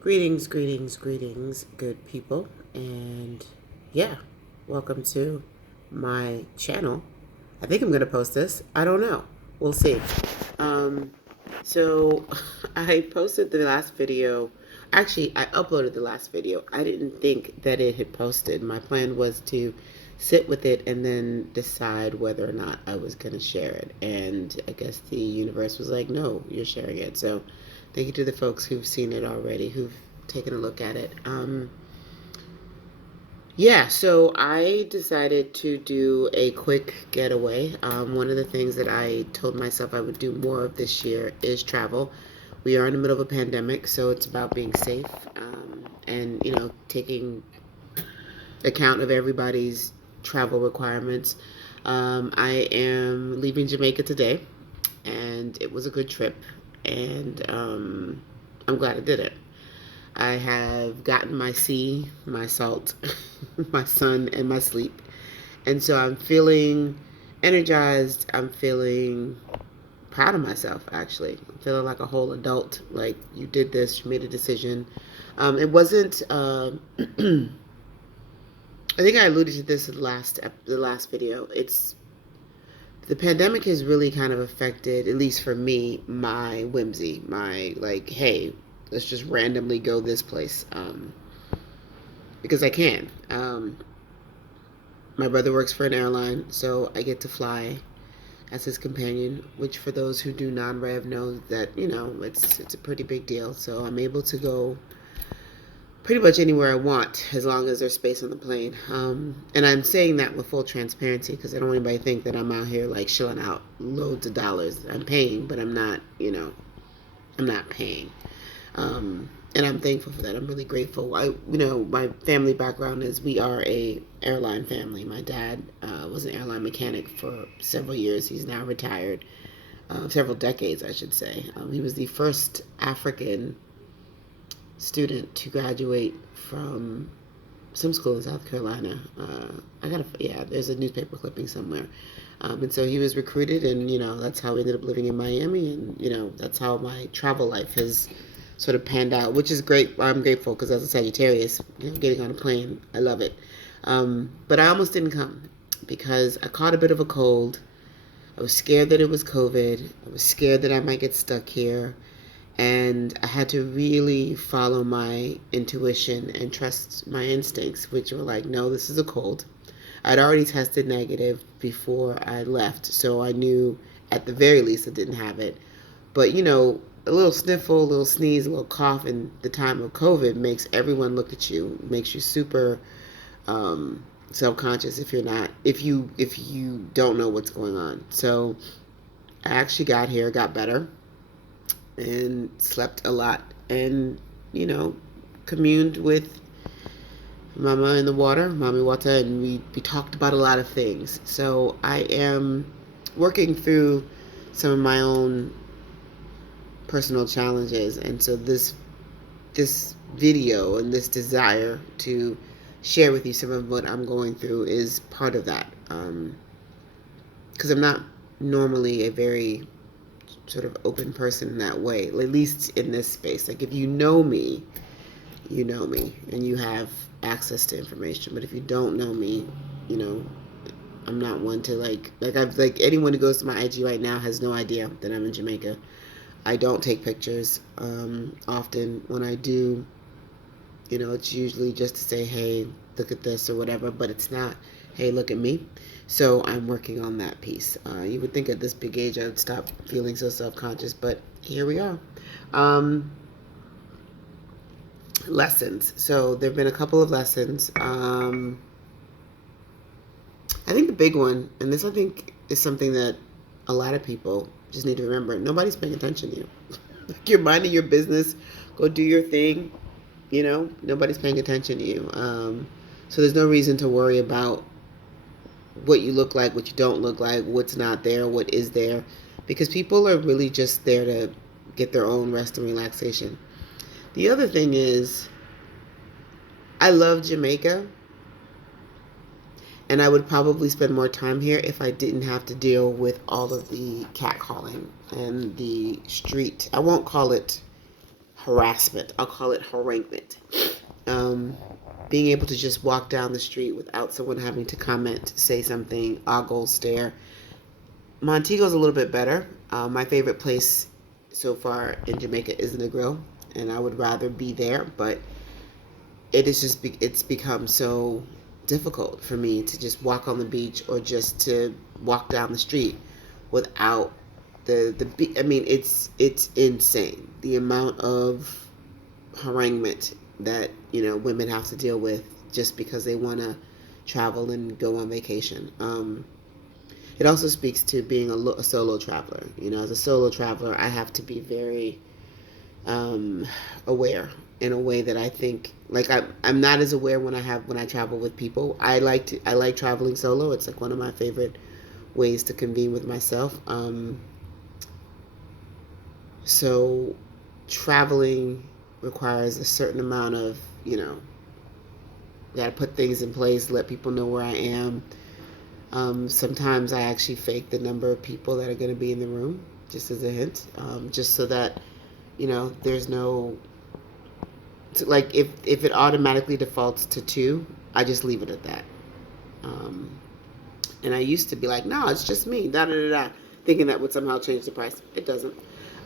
Greetings, greetings, greetings, good people. And yeah, welcome to my channel. I think I'm going to post this. I don't know. We'll see. Um, so I posted the last video. Actually, I uploaded the last video. I didn't think that it had posted. My plan was to sit with it and then decide whether or not I was going to share it. And I guess the universe was like, no, you're sharing it. So thank you to the folks who've seen it already, who've taken a look at it. Yeah, so I decided to do a quick getaway. One of the things that I told myself I would do more of this year is travel. We are in the middle of a pandemic, so it's about being safe, and taking account of everybody's travel requirements. I am leaving Jamaica today, and it was a good trip, and I'm glad I did it. I have gotten my sea, my salt, my sun, and my sleep. And so I'm feeling energized. I'm feeling proud of myself, actually. I'm feeling like a whole adult. Like, you did this, you made a decision. It wasn't, I think I alluded to this in the last video. The pandemic has really kind of affected, at least for me, my whimsy, my like, hey, let's just randomly go this place, because I can. My brother works for an airline, so I get to fly as his companion, which for those who do non-rev know that it's a pretty big deal. So I'm able to go pretty much anywhere I want as long as there's space on the plane. And I'm saying that with full transparency because I don't want anybody to think that I'm out here like shelling out loads of dollars. I'm paying, but I'm not, I'm not paying. And I'm thankful for that. I'm really grateful. My family background is we are a airline family. My dad was an airline mechanic for several years. He's now retired, several decades, I should say. He was the first African student to graduate from some school in South Carolina. There's a newspaper clipping somewhere. And so he was recruited, and that's how we ended up living in Miami, and that's how my travel life has sort of panned out, which is great. I'm grateful because as a Sagittarius, getting on a plane, I love it. But I almost didn't come because I caught a bit of a cold. I was scared that it was COVID. I was scared that I might get stuck here. And I had to really follow my intuition and trust my instincts, which were like, no, this is a cold. I'd already tested negative before I left, so I knew at the very least I didn't have it. But, a little sniffle, a little sneeze, a little cough in the time of COVID makes everyone look at you, makes you super self-conscious if you don't know what's going on. So I actually got here, got better, and slept a lot, and communed with mama in the water, mommy water, and we talked about a lot of things. So I am working through some of my own personal challenges, and so this video and this desire to share with you some of what I'm going through is part of that, because I'm not normally a very sort of open person in that way, at least in this space. Like, if you know me, and you have access to information. But if you don't know me, I'm not one to like anyone who goes to my IG right now has no idea that I'm in Jamaica. I don't take pictures often. When I do, it's usually just to say, hey, look at this or whatever, but it's not, hey, look at me. So I'm working on that piece. You would think at this big age I would stop feeling so self-conscious, but here we are. Lessons. So there have been a couple of lessons. I think the big one, and this I think is something that a lot of people just need to remember, nobody's paying attention to you. Like, you're minding your business, go do your thing, nobody's paying attention to you. So there's no reason to worry about what you look like, what you don't look like, what's not there, what is there, because people are really just there to get their own rest and relaxation. The other thing is, I love Jamaica, and I would probably spend more time here if I didn't have to deal with all of the catcalling and the street. I won't call it harassment. I'll call it haranguement. Um, Being able to just walk down the street without someone having to comment, say something, ogle, stare. Montego's a little bit better. My favorite place so far in Jamaica is Negril, and I would rather be there, but it's become so difficult for me to just walk on the beach or just to walk down the street without I mean, it's insane the amount of haranguement that women have to deal with just because they want to travel and go on vacation. It also speaks to being a solo traveler. As a solo traveler, I have to be very aware in a way that I think like I'm not as aware when I travel with people. I like traveling solo. It's like one of my favorite ways to convene with myself. So traveling requires a certain amount of, got to put things in place, let people know where I am. Sometimes I actually fake the number of people that are going to be in the room, just as a hint, just so that, there's no, like if it automatically defaults to two, I just leave it at that. Um, and I used to be like, no, it's just me, da da da da, thinking that would somehow change the price. It doesn't.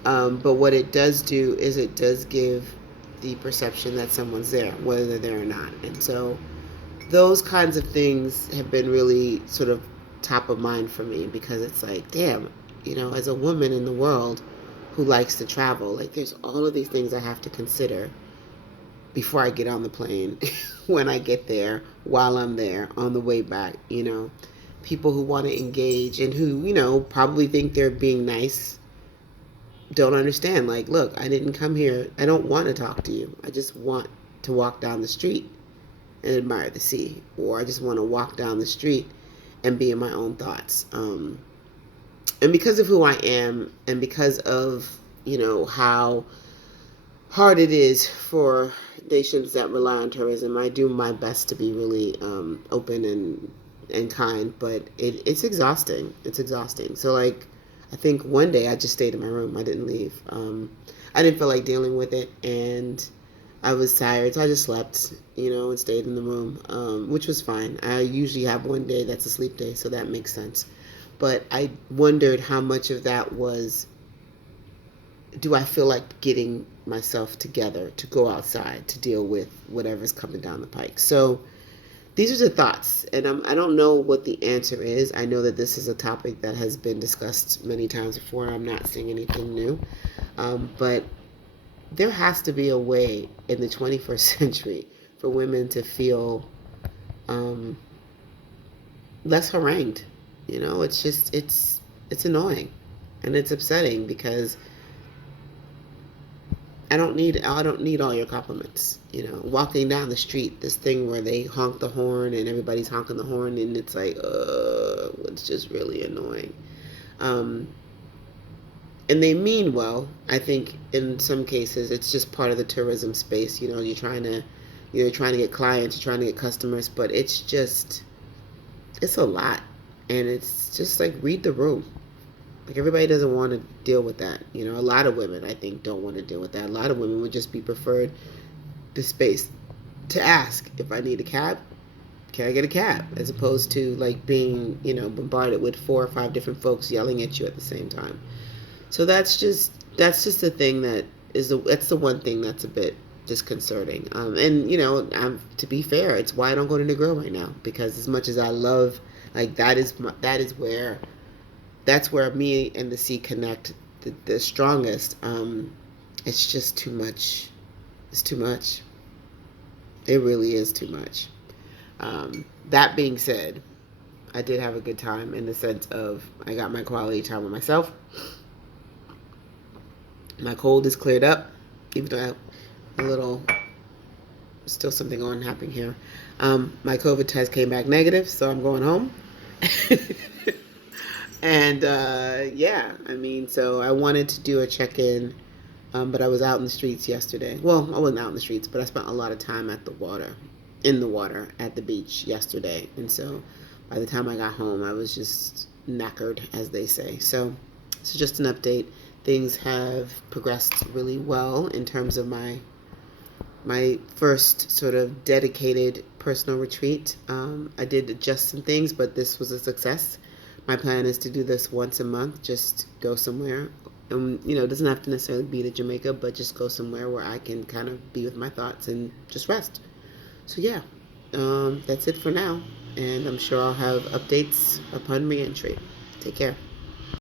But what it does do is it does give the perception that someone's there, whether they're there or not. And so those kinds of things have been really sort of top of mind for me because it's like, damn, as a woman in the world who likes to travel, like there's all of these things I have to consider before I get on the plane, when I get there, while I'm there, on the way back, people who want to engage and who, probably think they're being nice don't understand. Like, look, I didn't come here. I don't want to talk to you. I just want to walk down the street and admire the sea. Or I just want to walk down the street and be in my own thoughts. And because of who I am and because of, how hard it is for nations that rely on tourism, I do my best to be really open and kind, but it's exhausting. It's exhausting. So, like, I think one day I just stayed in my room. I didn't leave. I didn't feel like dealing with it, and I was tired, so I just slept, and stayed in the room, which was fine. I usually have one day that's a sleep day, so that makes sense. But I wondered how much of that was, do I feel like getting myself together to go outside to deal with whatever's coming down the pike? So these are the thoughts, and I don't know what the answer is. I know that this is a topic that has been discussed many times before. I'm not saying anything new, but there has to be a way in the 21st century for women to feel less harangued. It's just it's annoying, and it's upsetting because I don't need all your compliments. Walking down the street, this thing where they honk the horn and everybody's honking the horn, and it's like, it's just really annoying. And they mean well. I think in some cases it's just part of the tourism space. You're trying to get clients, you're trying to get customers, but it's a lot, and it's just like, read the room. Like, everybody doesn't want to deal with that. A lot of women, I think, don't want to deal with that. A lot of women would just be preferred the space to ask, if I need a cab, can I get a cab? As opposed to like being, bombarded with 4 or 5 different folks yelling at you at the same time. So that's just the thing that's the one thing that's a bit disconcerting. And to be fair, it's why I don't go to Negril right now, because as much as I love, like, that's where me and the sea connect the strongest. It's just too much. It's too much. It really is too much. That being said, I did have a good time in the sense of I got my quality time with myself. My cold is cleared up, even though I have a little, still something on happening here. My COVID test came back negative, so I'm going home. And yeah, I mean, so I wanted to do a check-in, but I was out in the streets yesterday. Well, I wasn't out in the streets, but I spent a lot of time in the water, at the beach yesterday. And so by the time I got home, I was just knackered, as they say. So it's just an update. things have progressed really well in terms of my first sort of dedicated personal retreat. I did adjust some things, but this was a success. My plan is to do this once a month, just go somewhere. It doesn't have to necessarily be to Jamaica, but just go somewhere where I can kind of be with my thoughts and just rest. So, yeah, that's it for now. And I'm sure I'll have updates upon reentry. Take care.